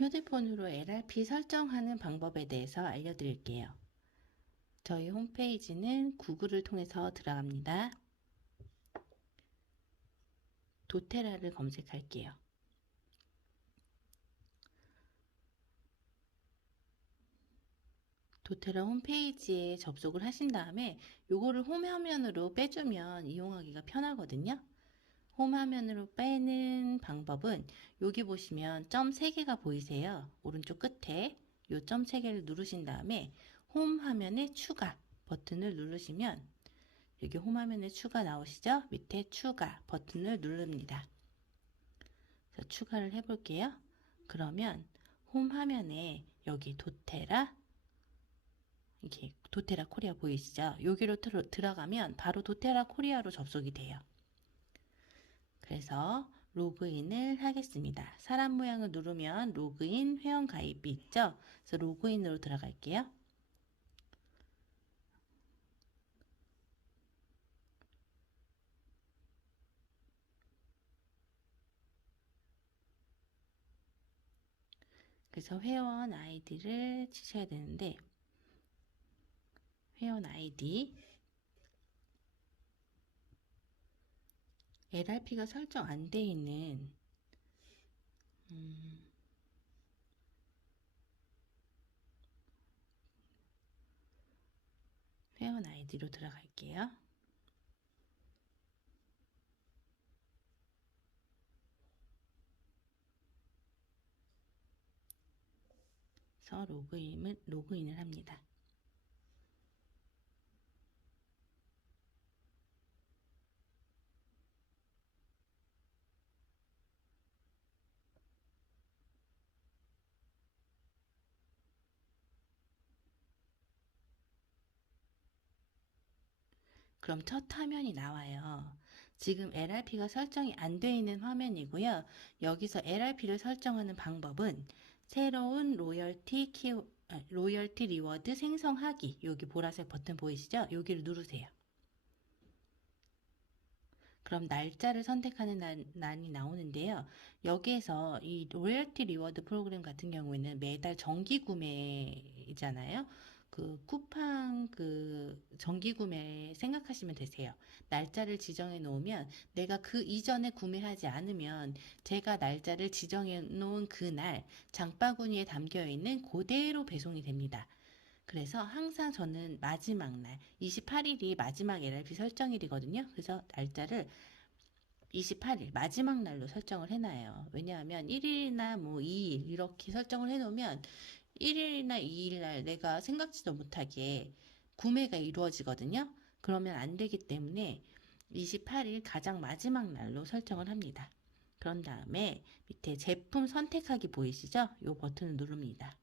휴대폰으로 LRP 설정하는 방법에 대해서 알려드릴게요. 저희 홈페이지는 구글을 통해서 들어갑니다. 도테라를 검색할게요. 도테라 홈페이지에 접속을 하신 다음에 요거를 홈 화면으로 빼주면 이용하기가 편하거든요. 홈 화면으로 빼는 방법은 여기 보시면 점 3개가 보이세요. 오른쪽 끝에 요 점 3개를 누르신 다음에 홈 화면에 추가 버튼을 누르시면 여기 홈 화면에 추가 나오시죠? 밑에 추가 버튼을 누릅니다. 그래서 추가를 해볼게요. 그러면 홈 화면에 여기 도테라 이렇게 도테라 코리아 보이시죠? 여기로 들어가면 바로 도테라 코리아로 접속이 돼요. 그래서 로그인을 하겠습니다. 사람 모양을 누르면 로그인 회원 가입이 있죠? 그래서 로그인으로 들어갈게요. 그래서 회원 아이디를 치셔야 되는데 회원 아이디 LRP가 설정 안 돼 있는 회원 아이디로 들어갈게요. 그래서 로그인을 합니다. 그럼 첫 화면이 나와요. 지금 LRP가 설정이 안 되어 있는 화면이고요. 여기서 LRP를 설정하는 방법은 새로운 로열티 리워드 생성하기 여기 보라색 버튼 보이시죠? 여기를 누르세요. 그럼 날짜를 선택하는 난이 나오는데요. 여기에서 이 로열티 리워드 프로그램 같은 경우에는 매달 정기 구매이잖아요. 그 쿠팡 그 정기 구매 생각하시면 되세요. 날짜를 지정해 놓으면 내가 그 이전에 구매하지 않으면 제가 날짜를 지정해 놓은 그날 장바구니에 담겨 있는 그대로 배송이 됩니다. 그래서 항상 저는 마지막 날 28일이 마지막 LRP 설정일이거든요. 그래서 날짜를 28일 마지막 날로 설정을 해놔요. 왜냐하면 1일이나 뭐 2일 이렇게 설정을 해놓으면 1일이나 2일 날 내가 생각지도 못하게 구매가 이루어지거든요. 그러면 안 되기 때문에 28일 가장 마지막 날로 설정을 합니다. 그런 다음에 밑에 제품 선택하기 보이시죠? 이 버튼을 누릅니다.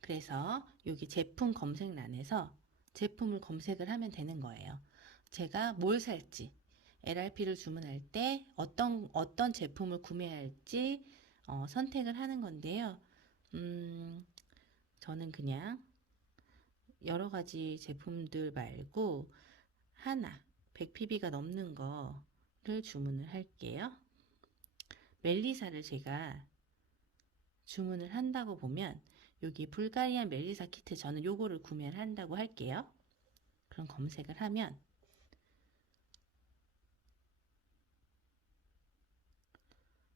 그래서 여기 제품 검색란에서 제품을 검색을 하면 되는 거예요. 제가 뭘 살지, LRP를 주문할 때 어떤 제품을 구매할지 선택을 하는 건데요. 저는 그냥 여러 가지 제품들 말고 하나 100pb가 넘는 거를 주문을 할게요. 멜리사를 제가 주문을 한다고 보면 여기 불가리안 멜리사 키트 저는 요거를 구매를 한다고 할게요. 그럼 검색을 하면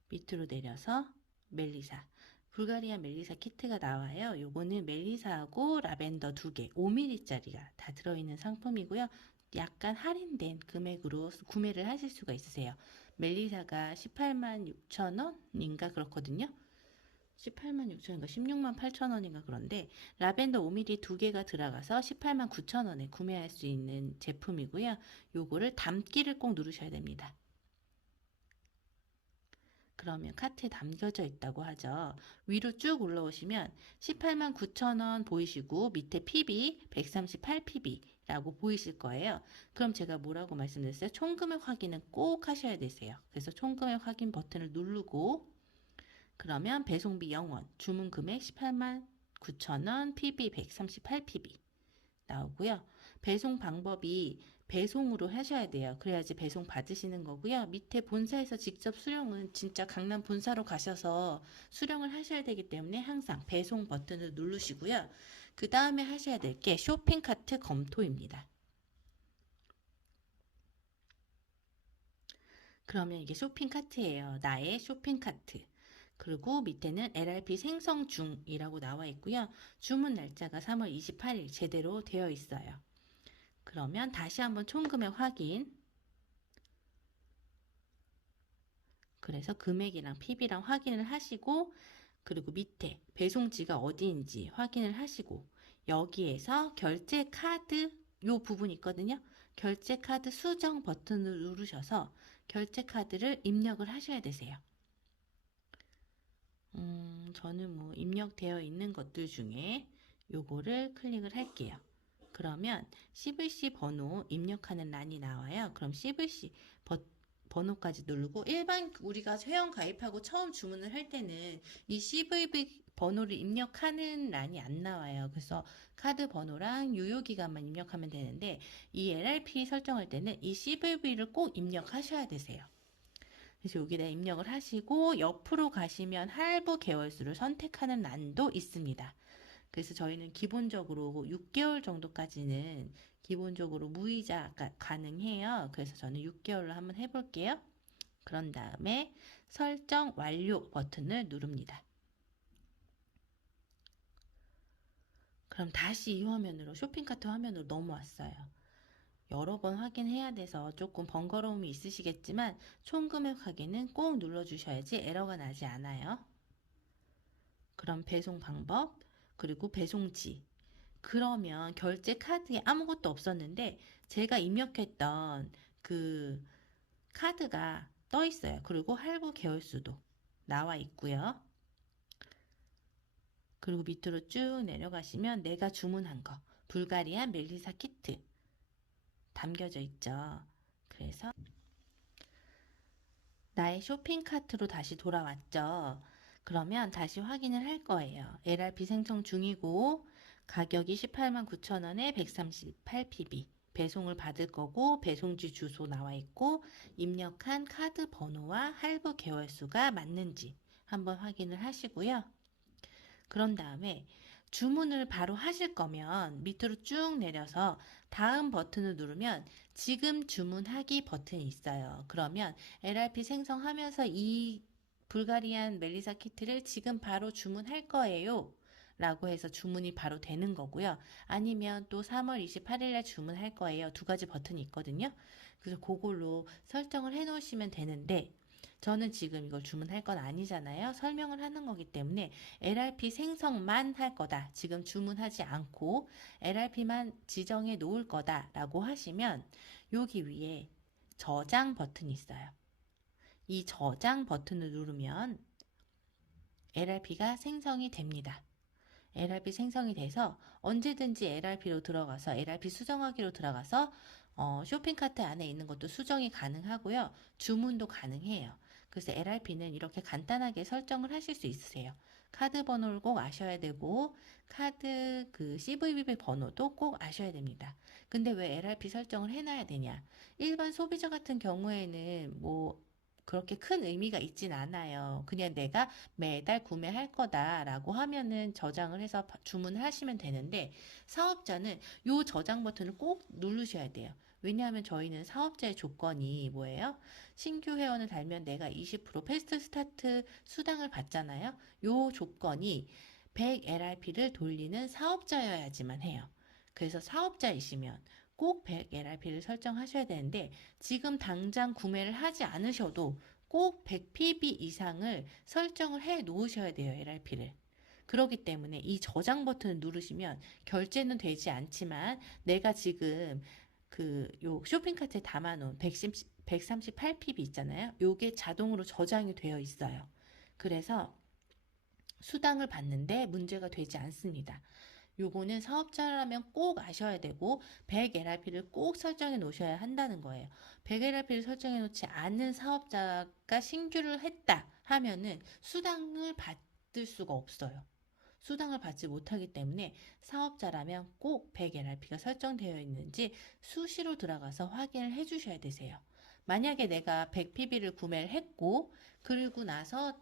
밑으로 내려서 멜리사 불가리안 멜리사 키트가 나와요. 요거는 멜리사하고 라벤더 2개 5mm짜리가 다 들어있는 상품이고요. 약간 할인된 금액으로 구매를 하실 수가 있으세요. 멜리사가 186,000원인가 그렇거든요. 186,000원인가 168,000원인가 그런데 라벤더 5mm 2개가 들어가서 189,000원에 구매할 수 있는 제품이고요. 요거를 담기를 꼭 누르셔야 됩니다. 그러면 카트에 담겨져 있다고 하죠. 위로 쭉 올라오시면 189,000원 보이시고 밑에 PB 138PB 라고 보이실 거예요. 그럼 제가 뭐라고 말씀드렸어요? 총금액 확인은 꼭 하셔야 되세요. 그래서 총금액 확인 버튼을 누르고 그러면 배송비 0원, 주문 금액 189,000원, PB 138PB 나오고요. 배송 방법이 배송으로 하셔야 돼요. 그래야지 배송 받으시는 거고요. 밑에 본사에서 직접 수령은 진짜 강남 본사로 가셔서 수령을 하셔야 되기 때문에 항상 배송 버튼을 누르시고요. 그 다음에 하셔야 될 게 쇼핑카트 검토입니다. 그러면 이게 쇼핑카트예요. 나의 쇼핑카트. 그리고 밑에는 LRP 생성 중이라고 나와 있고요. 주문 날짜가 3월 28일 제대로 되어 있어요. 그러면 다시 한번 총 금액 확인. 그래서 금액이랑 PB랑 확인을 하시고, 그리고 밑에 배송지가 어디인지 확인을 하시고, 여기에서 결제 카드 요 부분 있거든요. 결제 카드 수정 버튼을 누르셔서 결제 카드를 입력을 하셔야 되세요. 저는 뭐 입력되어 있는 것들 중에 요거를 클릭을 할게요. 그러면 CVC 번호 입력하는 란이 나와요. 그럼 CVC 번호까지 누르고, 일반 우리가 회원 가입하고 처음 주문을 할 때는 이 CVV 번호를 입력하는 란이 안 나와요. 그래서 카드 번호랑 유효기간만 입력하면 되는데, 이 LRP 설정할 때는 이 CVV를 꼭 입력하셔야 되세요. 그래서 여기다 입력을 하시고 옆으로 가시면 할부 계월수를 선택하는 란도 있습니다. 그래서 저희는 기본적으로 6개월 정도까지는 기본적으로 무이자가 가능해요. 그래서 저는 6개월로 한번 해볼게요. 그런 다음에 설정 완료 버튼을 누릅니다. 그럼 다시 이 화면으로, 쇼핑카트 화면으로 넘어왔어요. 여러 번 확인해야 돼서 조금 번거로움이 있으시겠지만 총 금액 확인은 꼭 눌러주셔야지 에러가 나지 않아요. 그럼 배송 방법, 그리고 배송지. 그러면 결제 카드에 아무것도 없었는데 제가 입력했던 그 카드가 떠 있어요. 그리고 할부 계열수도 나와 있고요. 그리고 밑으로 쭉 내려가시면 내가 주문한 거, 불가리안 멜리사 키트 담겨져 있죠. 그래서 나의 쇼핑카트로 다시 돌아왔죠. 그러면 다시 확인을 할 거예요. LRP 생성 중이고 가격이 18만 9천 원에 138PB. 배송을 받을 거고 배송지 주소 나와 있고 입력한 카드 번호와 할부 개월수가 맞는지 한번 확인을 하시고요. 그런 다음에 주문을 바로 하실 거면 밑으로 쭉 내려서 다음 버튼을 누르면 지금 주문하기 버튼이 있어요. 그러면 LRP 생성하면서 이 불가리안 멜리사 키트를 지금 바로 주문할 거예요. 라고 해서 주문이 바로 되는 거고요. 아니면 또 3월 28일에 주문할 거예요. 두 가지 버튼이 있거든요. 그래서 그걸로 설정을 해 놓으시면 되는데, 저는 지금 이걸 주문할 건 아니잖아요. 설명을 하는 거기 때문에 LRP 생성만 할 거다. 지금 주문하지 않고 LRP만 지정해 놓을 거다 라고 하시면 여기 위에 저장 버튼이 있어요. 이 저장 버튼을 누르면 LRP가 생성이 됩니다. LRP 생성이 돼서 언제든지 LRP로 들어가서 LRP 수정하기로 들어가서 쇼핑카트 안에 있는 것도 수정이 가능하고요. 주문도 가능해요. 그래서 LRP는 이렇게 간단하게 설정을 하실 수 있으세요. 카드 번호를 꼭 아셔야 되고 카드 그 CVV 번호도 꼭 아셔야 됩니다. 근데 왜 LRP 설정을 해놔야 되냐? 일반 소비자 같은 경우에는 뭐 그렇게 큰 의미가 있진 않아요. 그냥 내가 매달 구매할 거다라고 하면은 저장을 해서 주문을 하시면 되는데, 사업자는 요 저장 버튼을 꼭 누르셔야 돼요. 왜냐하면 저희는 사업자의 조건이 뭐예요? 신규 회원을 달면 내가 20% 패스트 스타트 수당을 받잖아요. 요 조건이 100LRP를 돌리는 사업자여야지만 해요. 그래서 사업자이시면 꼭 100LRP를 설정하셔야 되는데, 지금 당장 구매를 하지 않으셔도 꼭 100PB 이상을 설정을 해 놓으셔야 돼요, LRP를. 그렇기 때문에 이 저장 버튼을 누르시면 결제는 되지 않지만 내가 지금 요 쇼핑카트에 담아놓은 138PB 있잖아요. 요게 자동으로 저장이 되어 있어요. 그래서 수당을 받는데 문제가 되지 않습니다. 요거는 사업자라면 꼭 아셔야 되고 100LRP를 꼭 설정해 놓으셔야 한다는 거예요. 100LRP를 설정해 놓지 않은 사업자가 신규를 했다 하면은 수당을 받을 수가 없어요. 수당을 받지 못하기 때문에 사업자라면 꼭 100LRP가 설정되어 있는지 수시로 들어가서 확인을 해 주셔야 되세요. 만약에 내가 100PB를 구매를 했고, 그리고 나서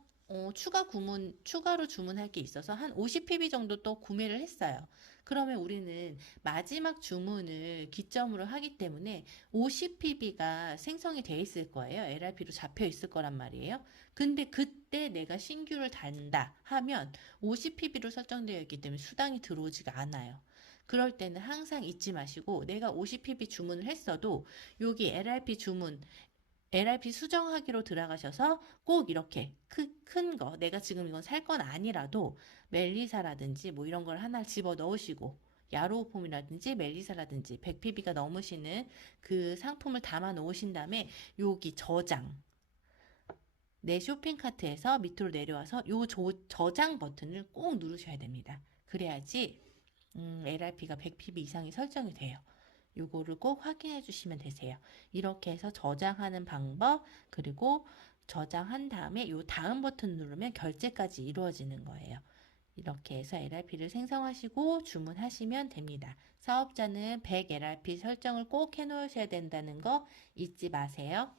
추가로 주문할 게 있어서 한 50PB 정도 또 구매를 했어요. 그러면 우리는 마지막 주문을 기점으로 하기 때문에 50PB가 생성이 돼 있을 거예요. LRP로 잡혀 있을 거란 말이에요. 근데 그때 내가 신규를 단다 하면 50PB로 설정되어 있기 때문에 수당이 들어오지가 않아요. 그럴 때는 항상 잊지 마시고 내가 50PB 주문을 했어도 여기 LRP 수정하기로 들어가셔서 꼭 이렇게 큰 거, 내가 지금 이건 살 건 아니라도 멜리사라든지 뭐 이런 걸 하나 집어 넣으시고 야로우폼이라든지 멜리사라든지 100PB가 넘으시는 그 상품을 담아 놓으신 다음에 여기 내 쇼핑카트에서 밑으로 내려와서 요 저장 버튼을 꼭 누르셔야 됩니다. 그래야지 LRP가 100PB 이상이 설정이 돼요. 요거를 꼭 확인해 주시면 되세요. 이렇게 해서 저장하는 방법, 그리고 저장한 다음에 요 다음 버튼 누르면 결제까지 이루어지는 거예요. 이렇게 해서 LRP를 생성하시고 주문하시면 됩니다. 사업자는 100 LRP 설정을 꼭 해놓으셔야 된다는 거 잊지 마세요.